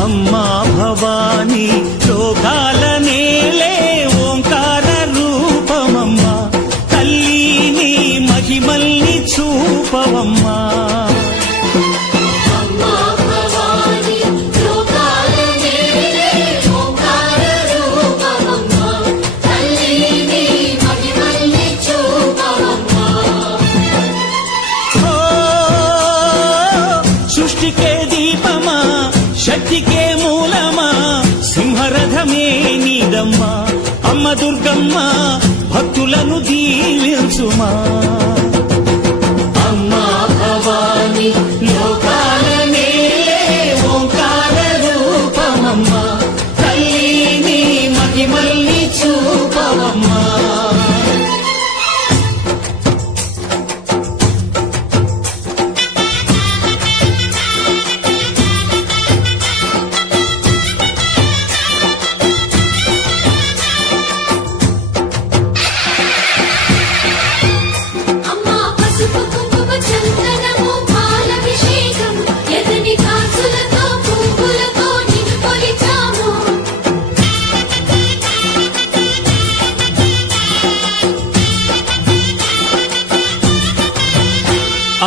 అమ్మా భవాని లోకాల నేలే ఓంకార రూపమమ్మా తల్లిని మహిమల్ని చూపవమ్మా సృష్టికే దీపమా శక్తికే మూలమా సింహరథమే నీదమ్మా అమ్మ దుర్గమ్మ భక్తులను దీవించుమా అమ్మా భవాని లోకాల నేలే ఓంకార రూపమమ్మా తల్లిని మహిమల్ని చూపవమ్మా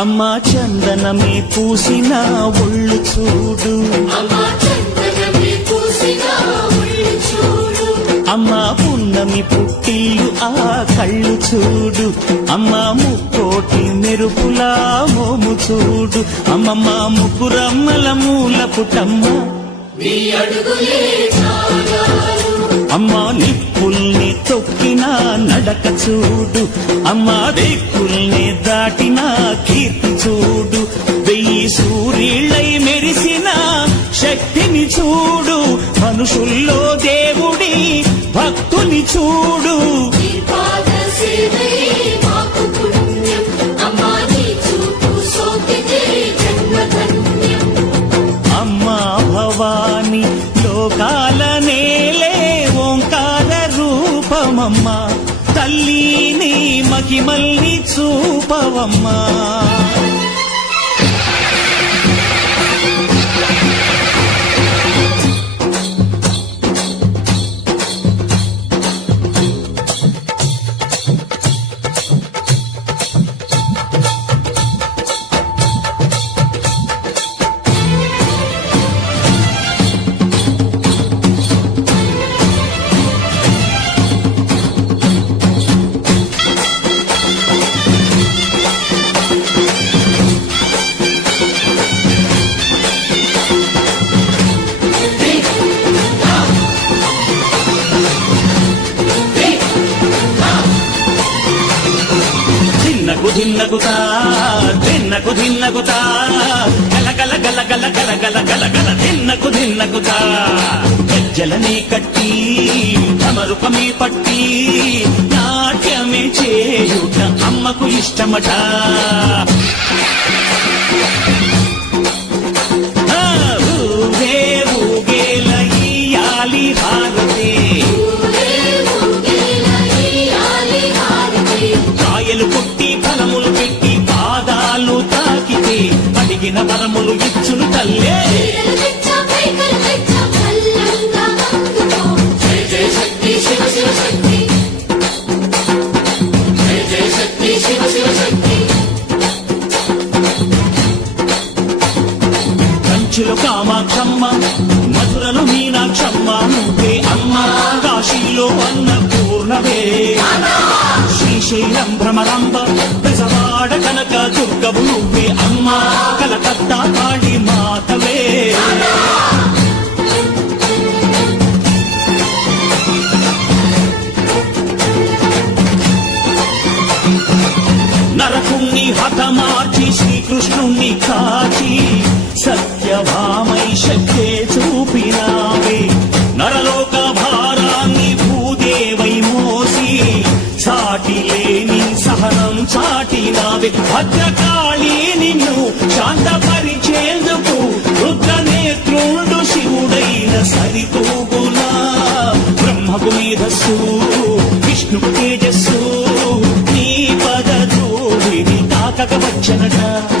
అమ్మా చందనమే పూసిన ఒళ్ళు చూడు అమ్మా పున్నమి పుట్టిల్లు ఆ కళ్ళు చూడు అమ్మా ముక్కోటి మెరుపులా మోము చూడు అమ్మమ్మ ముగ్గురమ్మల మూల పుటమ్మ అమ్మా నిప్పుల్ని తొక్కిన నడక చూడు అమ్మా దిక్కుల్ని దాటిన కీర్తి చూడు 1000 సూర్యుళ్ళై మెరిసిన శక్తిని చూడు మనుషుల్లో దేవుడి భక్తుని చూడు అమ్మా భవాని లోకాల నేలే ఓంకార రూపమమ్మా తల్లిని మహిమల్ని చూపవమ్మా ధిన్నగుతా ధిన్నకు ధిన్నగుతా గల గల గల గల గల గల గల గల ధిన్నగుతా గజ్జలనే కట్టి తమరుపమే పట్టి నాట్యమే చేయుట అమ్మకు ఇష్టమట ఊగే ఊగేల ఇయ్యాలి హారతే కాయలు కొట్టి ఫలములు పెట్టి పాదాలు తాకితే అడిగిన వరములు ఇచ్చును తల్లే కంచులు కామాక్షమ్మ మధురలు మీనాక్షమ్మ నువ్వే అమ్మ కాశీలో అన్నపూర్ణవే శ్రీశైలం భ్రమరాంబ బెజవాడ కనక దుర్గవు నువ్వే అమ్మ కలకత్తా కాళీ మాతవే నరకుణ్ణి హతమార్చి శ్రీకృష్ణుణ్ణి కాచి సత్యభామై శక్తే చూపినావే నరలోక భారాన్ని భూదేవై మోసి చాటి లేని సహనం చాటినావే భద్రకాళి నిన్ను శాంతపరిచేందుకు రుద్రనేత్రుండు శివుడైన సరితూగునా వచ్చనట